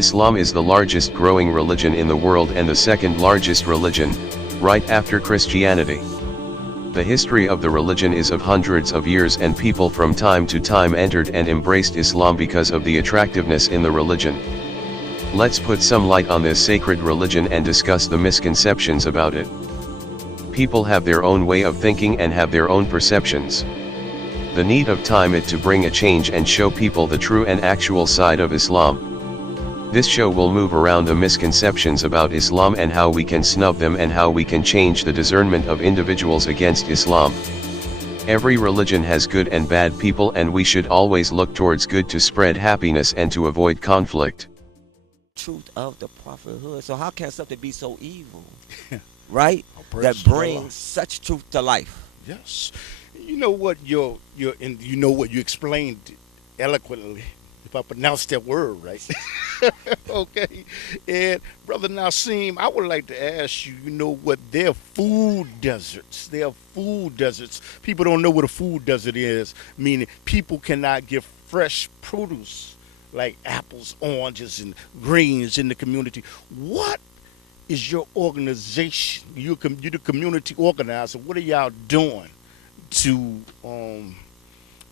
Islam is the largest growing religion in the world and the second largest religion, right after Christianity. The history of the religion is of hundreds of years, and people from time to time entered and embraced Islam because of the attractiveness in the religion. Let's put some light on this sacred religion and discuss the misconceptions about it. People have their own way of thinking and have their own perceptions. The need of time it to bring a change and show people the true and actual side of Islam. This show will move around the misconceptions about Islam and how we can snub them and how we can change the discernment of individuals against Islam. Every religion has good and bad people, and we should always look towards good to spread happiness and to avoid conflict. Truth of the prophethood. So how can something be so evil, right? Oh, that brings such truth to life. Yes. You know what you know what you explained eloquently, if I pronounce that word right. Okay. And Brother Nacer, I would like to ask you, you know what, they're food deserts. They're food deserts. People don't know what a food desert is, meaning people cannot get fresh produce like apples, oranges, and greens in the community. What is your organization? You're the community organizer. What are y'all doing to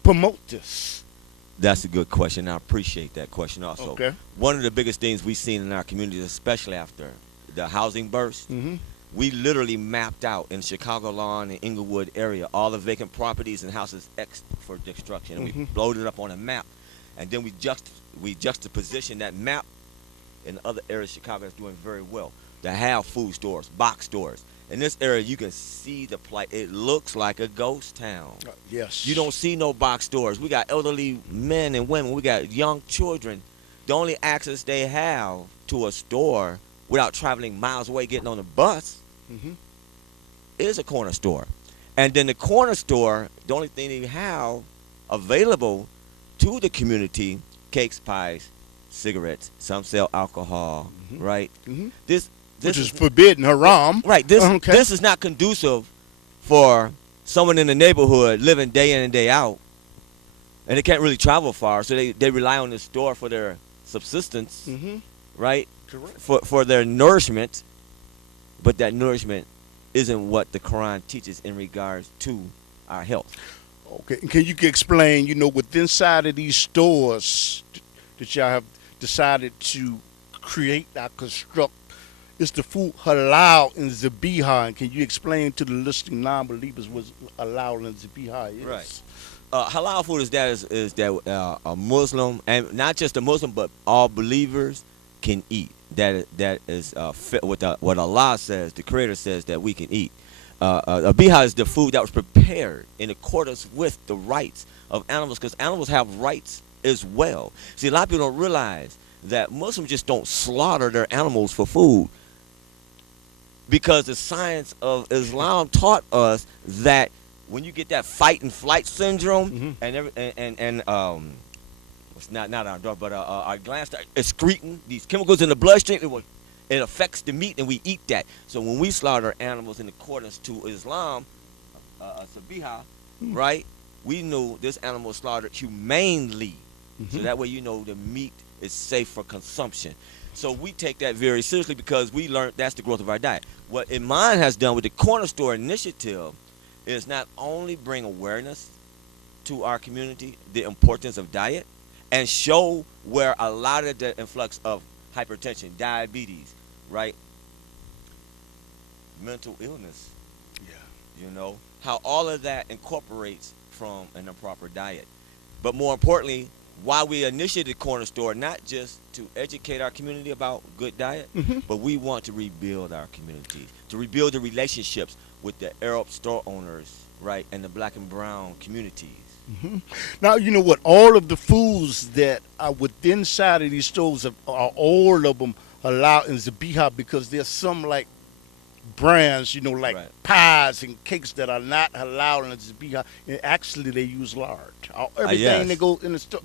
promote this? That's a good question. I appreciate that question also. Okay. One of the biggest things we've seen in our communities, especially after the housing burst, we literally mapped out in Chicago Lawn and Inglewood area all the vacant properties and houses X for destruction. And we loaded it up on a map. And then we juxtaposition that map in other areas of Chicago that's doing very well. That have food stores, box stores. In this area, you can see the plight. It looks like a ghost town. Yes. You don't see no box stores. We got elderly men and women. We got young children. The only access they have to a store without traveling miles away, getting on a bus, is a corner store. And then the corner store, the only thing they have available to the community, cakes, pies, cigarettes. Some sell alcohol, right? This Which is forbidden, haram. Right. This is not conducive for someone in the neighborhood living day in and day out, and they can't really travel far, so they rely on the store for their subsistence, right? Correct. For their nourishment, but that nourishment isn't what the Quran teaches in regards to our health. Okay. And can you explain, you know, within inside of these stores that y'all have decided to create or construct, is the food halal in Zabiha? And can you explain to the listening non-believers what halal in Zabiha is? Right. Halal food is that a Muslim, and not just a Muslim, but all believers can eat. That is fit with what Allah says, the Creator says that we can eat. Zabiha is the food that was prepared in accordance with the rights of animals, because animals have rights as well. See, a lot of people don't realize that Muslims just don't slaughter their animals for food, because the science of Islam taught us that when you get that fight and flight syndrome, it's not our dog, but our glands start excreting these chemicals in the bloodstream, it affects the meat, and we eat that. So when we slaughter animals in accordance to Islam, Zabiha, right, we knew this animal was slaughtered humanely. So that way you know the meat is safe for consumption. So we take that very seriously, because we learned that's the growth of our diet. What IMAN has done with the Corner Store initiative is not only bring awareness to our community, the importance of diet, and show where a lot of the influx of hypertension, diabetes, right, mental illness, you know, how all of that incorporates from an improper diet. But more importantly, why we initiated Corner Store, not just to educate our community about good diet, but we want to rebuild our communities, to rebuild the relationships with the Arab store owners, right, and the black and brown communities. Now, you know what, all of the foods that are within inside of these stores are all of them halal in Zabiha, because there's some like brands, you know, like pies and cakes that are not halal in Zabiha, and actually they use lard. Everything that goes in the store.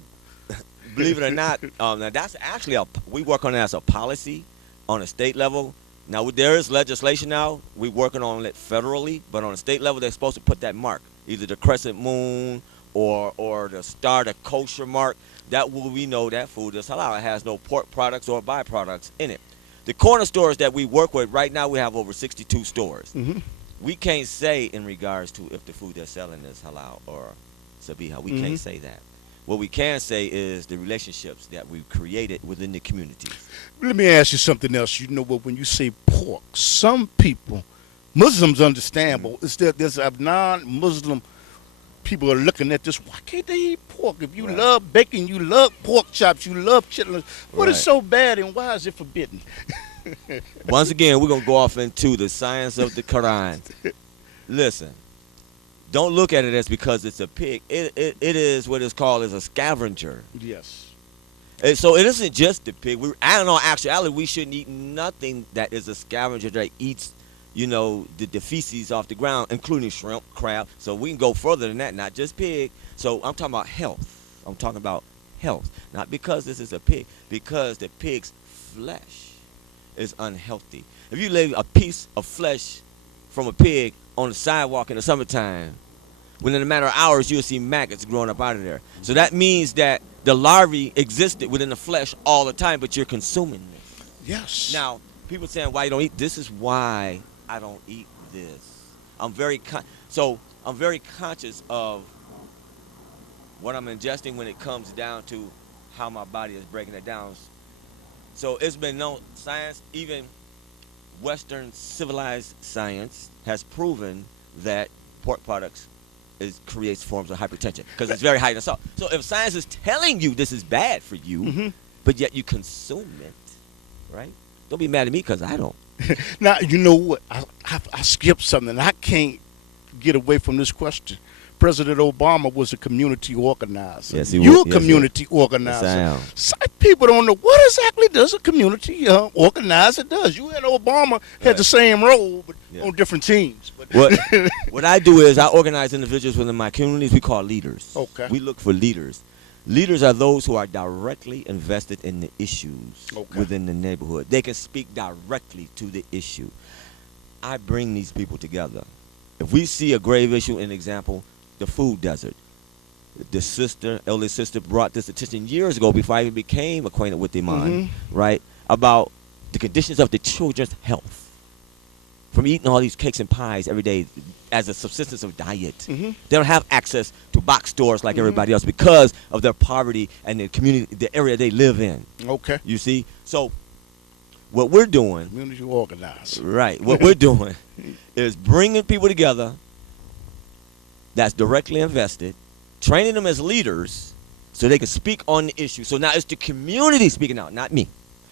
Believe it or not, now that's actually we work on it as a policy on a state level. Now there is legislation now. We're working on it federally, but on a state level, they're supposed to put that mark, either the crescent moon or to start a kosher mark, that will we know that food is halal. It has no pork products or byproducts in it. The corner stores that we work with right now, we have over 62 stores. Mm-hmm. We can't say in regards to if the food they're selling is halal or sabiha. We can't say that. What we can say is the relationships that we've created within the communities. Let me ask you something else. You know what? When you say pork, some people, Muslims understand, but there's a non-Muslim people are looking at this. Why can't they eat pork? If you love bacon, you love pork chops, you love chitlins. What is so bad and why is it forbidden? Once again, we're going to go off into the science of the Quran. Listen, don't look at it as because it's a pig. It is what is called as a scavenger. Yes. And so it isn't just the pig. I don't know, actually, we shouldn't eat nothing that is a scavenger that eats, the feces off the ground, including shrimp, crab. So we can go further than that, not just pig. So I'm talking about health. I'm talking about health. Not because this is a pig, because the pig's flesh is unhealthy. If you lay a piece of flesh from a pig on the sidewalk in the summertime, within a matter of hours, you'll see maggots growing up out of there. So that means that the larvae existed within the flesh all the time, but you're consuming this. Yes. Now, people saying why you don't eat. This is why I don't eat this. I'm very conscious of what I'm ingesting when it comes down to how my body is breaking it down. So it's been known, science, even Western civilized science, has proven that pork products creates forms of hypertension because it's very high in salt. So if science is telling you this is bad for you, but yet you consume it, right? Don't be mad at me because I don't. Now, you know what? I skipped something. I can't get away from this question. President Obama was a community organizer. Yes, he was. You're a community organizer. Yes, I am. Some people don't know what exactly does a community organizer does. You and Obama had the same role, but on different teams. But what I do is I organize individuals within my communities we call leaders. Okay. We look for leaders. Leaders are those who are directly invested in the issues within the neighborhood. They can speak directly to the issue. I bring these people together. If we see a grave issue, an example, the food desert. The elder sister brought this attention years ago before I even became acquainted with IMAN, right? About the conditions of the children's health. From eating all these cakes and pies every day as a subsistence of diet. They don't have access to box stores like everybody else because of their poverty and the community, the area they live in. Okay. You see? So what we're doing. Community organized. Right. What we're doing is bringing people together that's directly invested, training them as leaders so they can speak on the issue. So now it's the community speaking out, not me.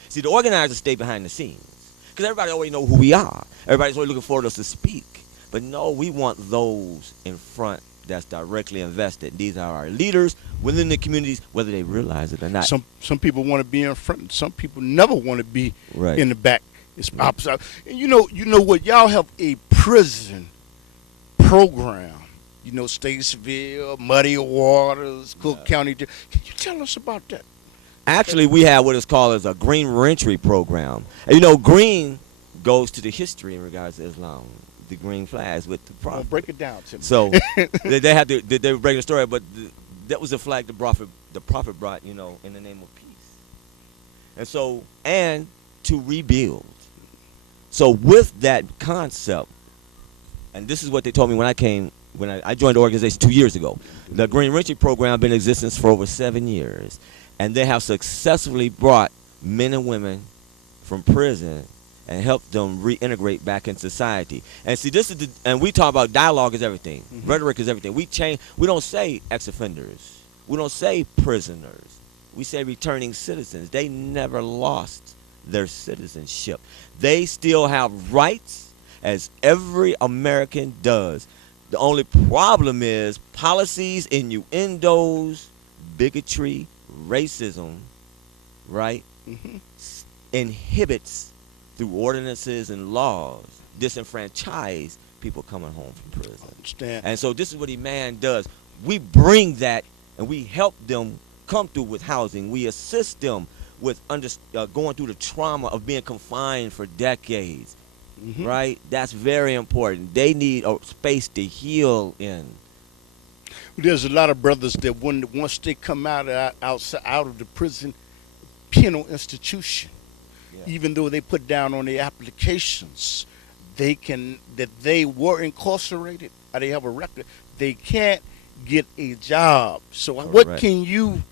See, the organizers stay behind the scenes because everybody already know who we are. Everybody's always looking for us to speak. But no, we want those in front that's directly invested. These are our leaders within the communities, whether they realize it or not. Some people want to be in front, and some people never want to be in the back. It's opposite. And you know what? Y'all have a prison program. Statesville, Muddy Waters, Cook County. Can you tell us about that? Actually, we have what is called as a green reentry program. And green goes to the history in regards to Islam. The green flags with the prophet. Break it down to me. So they were breaking the story, but that was the flag the prophet brought, in the name of peace. And to rebuild. So with that concept, and this is what they told me when I joined the organization 2 years ago. The Green Reentry Program has been in existence for over 7 years, and they have successfully brought men and women from prison and helped them reintegrate back in society. And see, and we talk about dialogue is everything. Rhetoric is everything. We don't say ex-offenders. We don't say prisoners. We say returning citizens. They never lost their citizenship. They still have rights as every American does. The only problem is policies, innuendos, bigotry, racism, right? Inhibits through ordinances and laws, disenfranchise people coming home from prison. Understand. And so this is what IMAN does. We bring that and we help them come through with housing. We assist them with going through the trauma of being confined for decades. Right? That's very important. They need a space to heal in. There's a lot of brothers that once they come out of the prison penal institution, Yeah. even though they put down on their applications, that they were incarcerated or they have a record, they can't get a job. So what Correct. can you?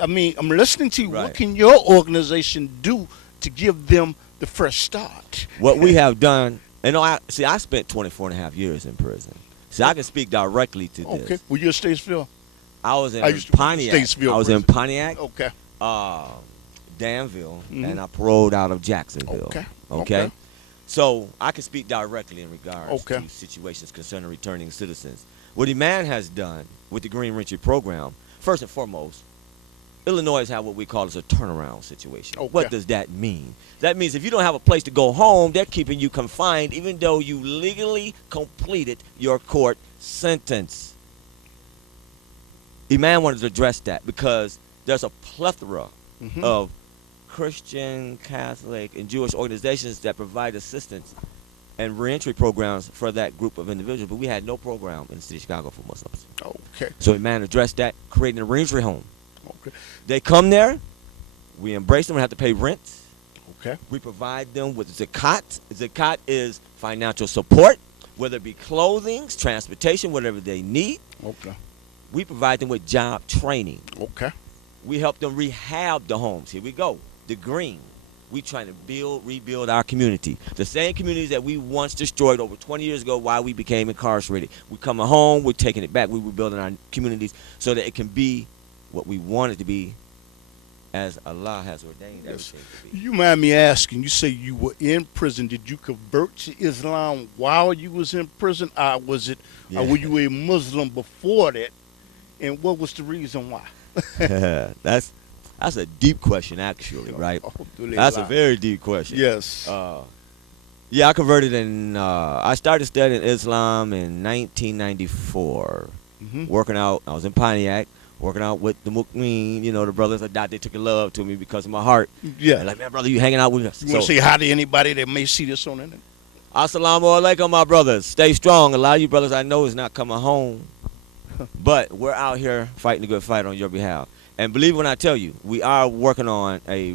I mean, I'm listening to you. What Right. can your organization do to give them the fresh start? What we have done, and I spent 24 and a half years in prison. So I can speak directly to Okay. this. Well, you're Statesville. I was in I used to work in Pontiac. Statesville I was in prison. Pontiac, Okay. Danville, Mhm. and I paroled out of Jacksonville. Okay. Okay. Okay. So I can speak directly in regards Okay. to situations concerning returning citizens. What IMAN has done with the Green Entry program, first and foremost, Illinois has what we call as a turnaround situation. Okay. What does that mean? That means if you don't have a place to go home, they're keeping you confined even though you legally completed your court sentence. Iman wanted to address that because there's a plethora Mhm. of Christian, Catholic, and Jewish organizations that provide assistance and reentry programs for that group of individuals, but we had no program in the city of Chicago for Muslims. Okay. So Iman addressed that, creating a reentry home. Okay. They come there, we embrace them and have to pay rent. Okay. We provide them with ZIPCODE. ZIPCODE is financial support, whether it be clothing, transportation, whatever they need. Okay. We provide them with job training. Okay. We help them rehab the homes. Here we go. The green. We trying to rebuild our community. The same communities that we once destroyed over 20 years ago while we became incarcerated. We coming home, we're taking it back. We rebuilding our communities so that it can be what we want it to be as Allah has ordained Yes. everything to be. You mind me asking, you say you were in prison. Did you convert to Islam while you was in prison? Or was it, or were you a Muslim before that? And what was the reason why? That's a deep question, actually, right? Alhamdulillah. That's a very deep question. Yes. Yeah, I converted I started studying Islam in 1994. Mhm. Working out, I was in Pontiac, working out with the Mu'min, the brothers that died, they took a love to me because of my heart. Yeah. They're like, man, brother, you hanging out with us. You want to say hi to anybody that may see this on the internet? Assalamu alaikum, my brothers. Stay strong. A lot of you brothers I know is not coming home. But we're out here fighting a good fight on your behalf. And believe when I tell you, we are working on a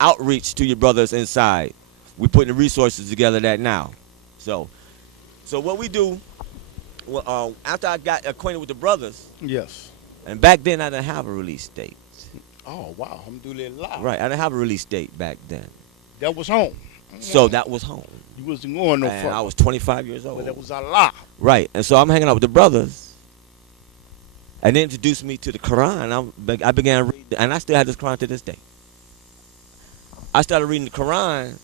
outreach to your brothers inside. We're putting the resources together that now. So what we do, after I got acquainted with the brothers, Yes. and back then I didn't have a release date. Oh, wow. Alhamdulillah. Right, I didn't have a release date back then. That was home. So that was home. You wasn't going no And further. I was 25 years old. But that was Allah. Right, and so I'm hanging out with the brothers, and they introduced me to the Quran. I began reading, and I still have this Quran to this day. I started reading the Quran,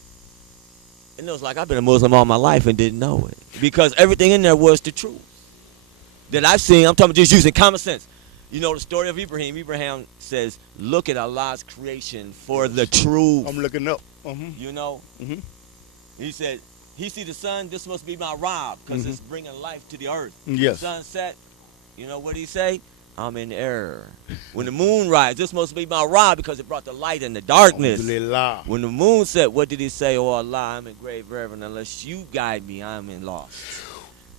and it was like I've been a Muslim all my life and didn't know it, because everything in there was the truth that I've seen. I'm talking about just using common sense. You know the story of Ibrahim. Ibrahim says, "Look at Allah's creation for the truth." I'm looking up. Mm-hmm. You know, Mm-hmm. he said, he see the sun, this must be my rob, because it's bringing life to the earth. Yes. The sun set, you know what he say? I'm in error. When the moon rise, this must be my rob, because it brought the light and the darkness. Alhamdulillah. When the moon set, what did he say? Oh Allah, I'm in grave error, and unless you guide me, I'm in lost.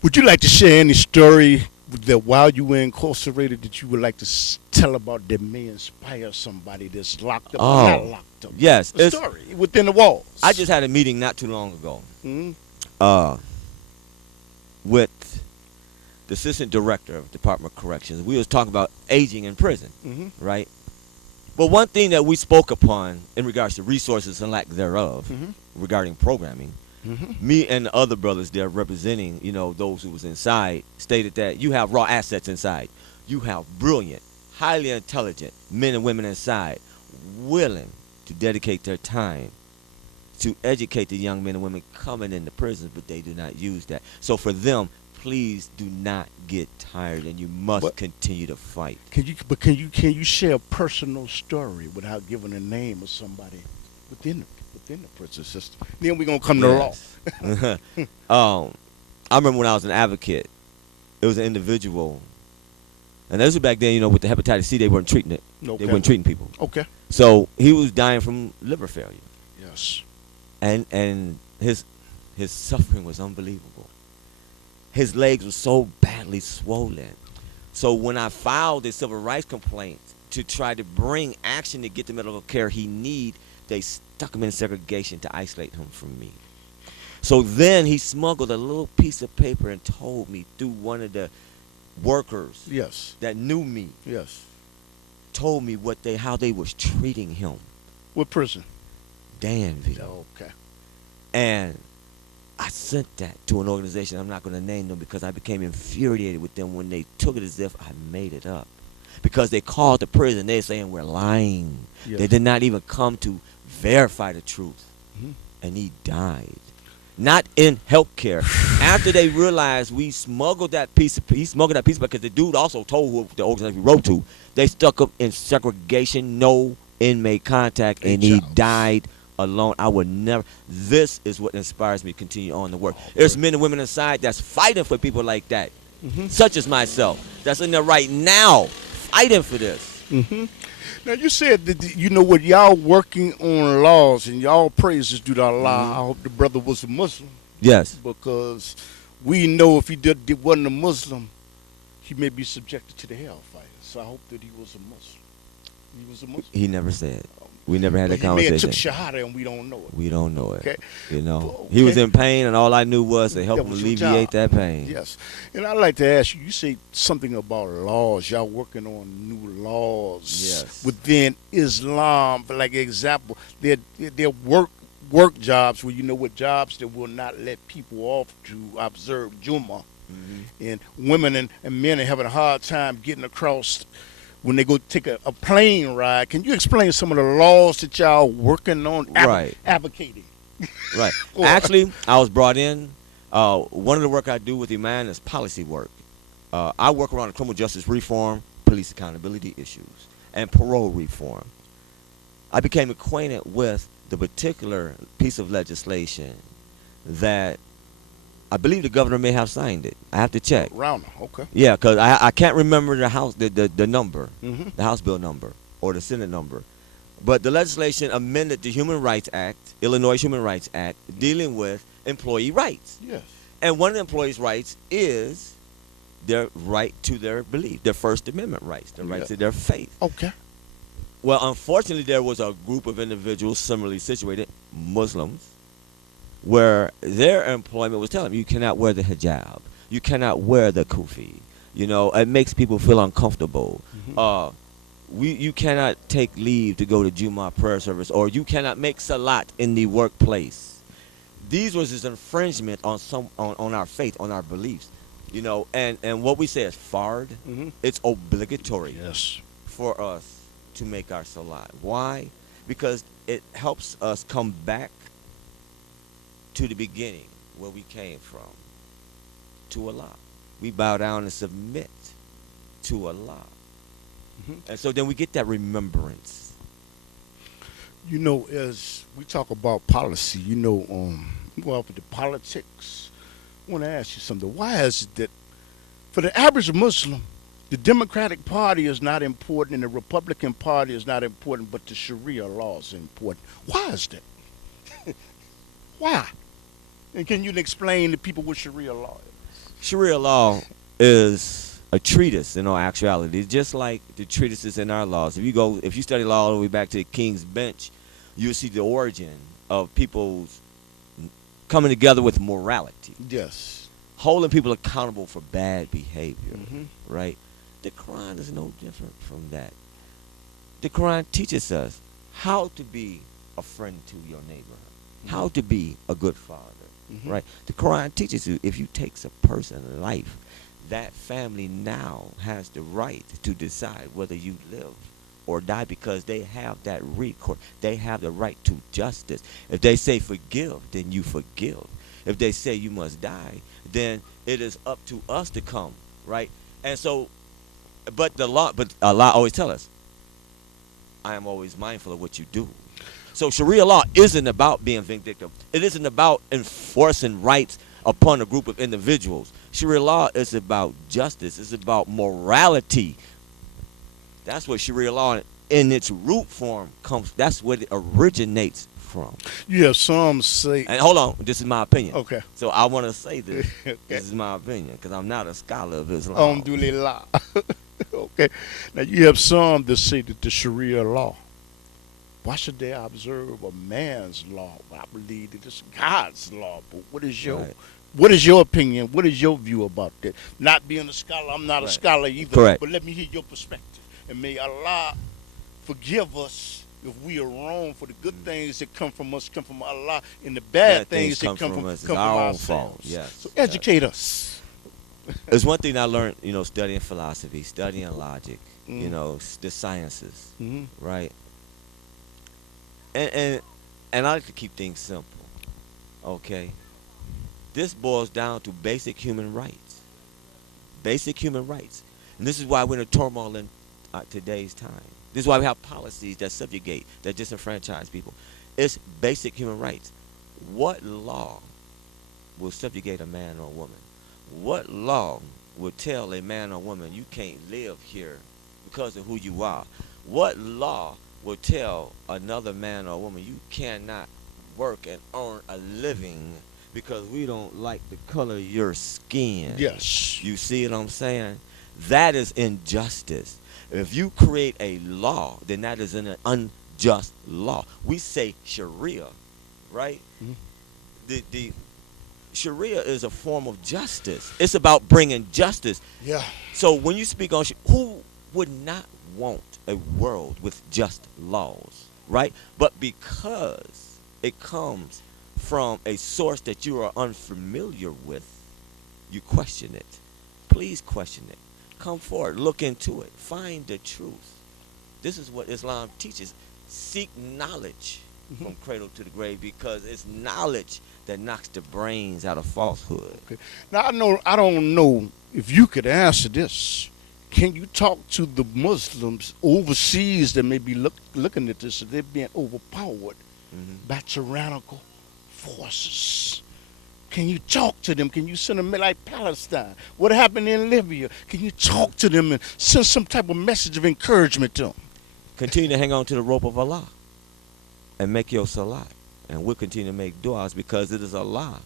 Would you like to share any story that while you were incarcerated that you would like to tell about that may inspire somebody that's locked up or not locked up? Yes. A story within the walls. I just had a meeting not too long ago Mm-hmm. with the assistant director of Department of Corrections. We was talking about aging in prison, Mm-hmm. right? But one thing that we spoke upon in regards to resources and lack thereof regarding programming, me and the other brothers there representing, those who was inside, stated that you have raw assets inside. You have brilliant, highly intelligent men and women inside, willing to dedicate their time to educate the young men and women coming into prisons, but they do not use that. So for them, please do not get tired, and you must continue to fight. Can you share a personal story without giving a name of somebody within the prison system? Then we're gonna come to law. I remember when I was an advocate, it was an individual, and this was back then, with the hepatitis C, they weren't treating it. Okay. They weren't treating people. Okay. So he was dying from liver failure, Yes. and his suffering was unbelievable. his legs were so badly swollen. So when I filed the civil rights complaint to try to bring action to get the medical care he need, they stuck him in segregation to isolate him from me. So then he smuggled a little piece of paper and told me through one of the workers Yes. that knew me, Yes. told me how they was treating him. What prison? Danville. Okay. And I sent that to an organization. I'm not going to name them because I became infuriated with them when they took it as if I made it up. Because they called the prison, they're saying we're lying. Yes. They did not even come to verify the truth. Mhm. And he died. Not in health care. After they realized he smuggled that piece because the dude also told who the organization we wrote to. They stuck him in segregation, no inmate contact, and he died alone. I would never. This is what inspires me to continue on the work. There's men and women inside that's fighting for people like that, such as myself, that's in there right now fighting for this. Now you said that you know what y'all working on laws and y'all praises due to Allah. I hope the brother was a Muslim Yes. because we know if he wasn't a Muslim, he may be subjected to the hellfire. So I hope that he was a Muslim. He was a Muslim. He never said. We never had that He may have conversation. took shahada and we don't know it. We don't know it. Okay. You know, Okay. he was in pain, and all I knew was to help That him was your alleviate job. that pain. Yes. And I'd like to ask you, you say something about laws. Y'all working on new laws Yes. within Islam. For like example, they're work jobs where you know what jobs that will not let people off to observe Jummah. And women and men are having a hard time getting across when they go take a plane ride. Can you explain some of the laws that y'all working on Right. advocating? Right. Or- Actually, I was brought in. One of the work I do with IMAN is policy work. I work around the criminal justice reform, police accountability issues, and parole reform. I became acquainted with the particular piece of legislation that I believe the governor may have signed it. I have to check. Rounder, okay. Yeah, because I can't remember the house the number, Mhm. the House bill number or the Senate number. But the legislation amended the Human Rights Act, Illinois Human Rights Act, dealing with employee rights. Yes. And one of the employees' rights is their right to their belief, their First Amendment rights, their right Yeah. to their faith. Okay. Well, unfortunately, there was a group of individuals similarly situated, Muslims, where their employment was telling them, you cannot wear the hijab, you cannot wear the kufi. You know, it makes people feel uncomfortable. You cannot take leave to go to Jummah prayer service, or you cannot make salat in the workplace. These was his infringement on on our faith, on our beliefs. You know, and what we say is fard. It's obligatory Yes. for us to make our salat. Why? Because it helps us come back to the beginning, where we came from, to Allah. We bow down and submit to Allah. And so then we get that remembrance. You know, as we talk about policy, you know, well, for the politics, I want to ask you something. Why is it that for the average Muslim, the Democratic Party is not important and the Republican Party is not important, but the Sharia law is important? Why is that? Why? And can you explain to people what Sharia law is? Sharia law is a treatise in all actuality, just like the treatises in our laws. If you study law all the way back to the King's Bench, you'll see the origin of people's coming together with morality. Yes. Holding people accountable for bad behavior, right? The Quran is no different from that. The Quran teaches us how to be a friend to your neighbor, how to be a good father, right? The Quran teaches you if you take a person's life, that family now has the right to decide whether you live or die, because they have that recourse. They have the right to justice. If they say forgive, then you forgive. If they say you must die, then it is up to us to come, right? And so, but Allah always tell us, I am always mindful of what you do. So Sharia law isn't about being vindictive. It isn't about enforcing rights upon a group of individuals. Sharia law is about justice. It's about morality. That's what Sharia law in its root form comes. That's what it originates from. You have some say. And hold on, this is my opinion. Okay. So I want to say this. Okay. This is my opinion because I'm not a scholar of Islam. Alhamdulillah. Okay. Now you have some that say that the Sharia law. Why should they observe a man's law? I believe that it's God's law. But what is your Right. what is your opinion? What is your view about that? Not being a scholar, I'm not a Right. scholar either. Correct. But let me hear your perspective. And may Allah forgive us if we are wrong, for the good things that come from us come from Allah, and the bad things that come from us. It's come from our own ourselves. fault. Yes. So educate us. There's one thing I learned, studying philosophy, studying logic, Mm. the sciences, Mhm. right? And I like to keep things simple. Okay. This boils down to basic human rights. Basic human rights. And this is why we're in a turmoil in today's time. This is why we have policies that subjugate, that disenfranchise people. It's basic human rights. What law will subjugate a man or a woman? What law will tell a man or woman you can't live here because of who you are? What law will tell another man or woman you cannot work and earn a living because we don't like the color of your skin? Yes. You see what I'm saying? That is injustice. If you create a law, then that is an unjust law. We say Sharia, right? Mhm. The Sharia is a form of justice. It's about bringing justice. Yeah. So when you speak on who would not want a world with just laws, right? But because it comes from a source that you are unfamiliar with, you question it. Please question it. Come forward, look into it, find the truth. This is what Islam teaches. Seek knowledge from cradle to the grave, because it's knowledge that knocks the brains out of falsehood. Okay. Now I don't know if you could answer this. Can you talk to the Muslims overseas that may be looking at this, and they're being overpowered by tyrannical forces? Can you talk to them? Can you send them like Palestine? What happened in Libya? Can you talk to them and send some type of message of encouragement to them? Continue to hang on to the rope of Allah and make your salat. And we'll continue to make du'as because it is Allah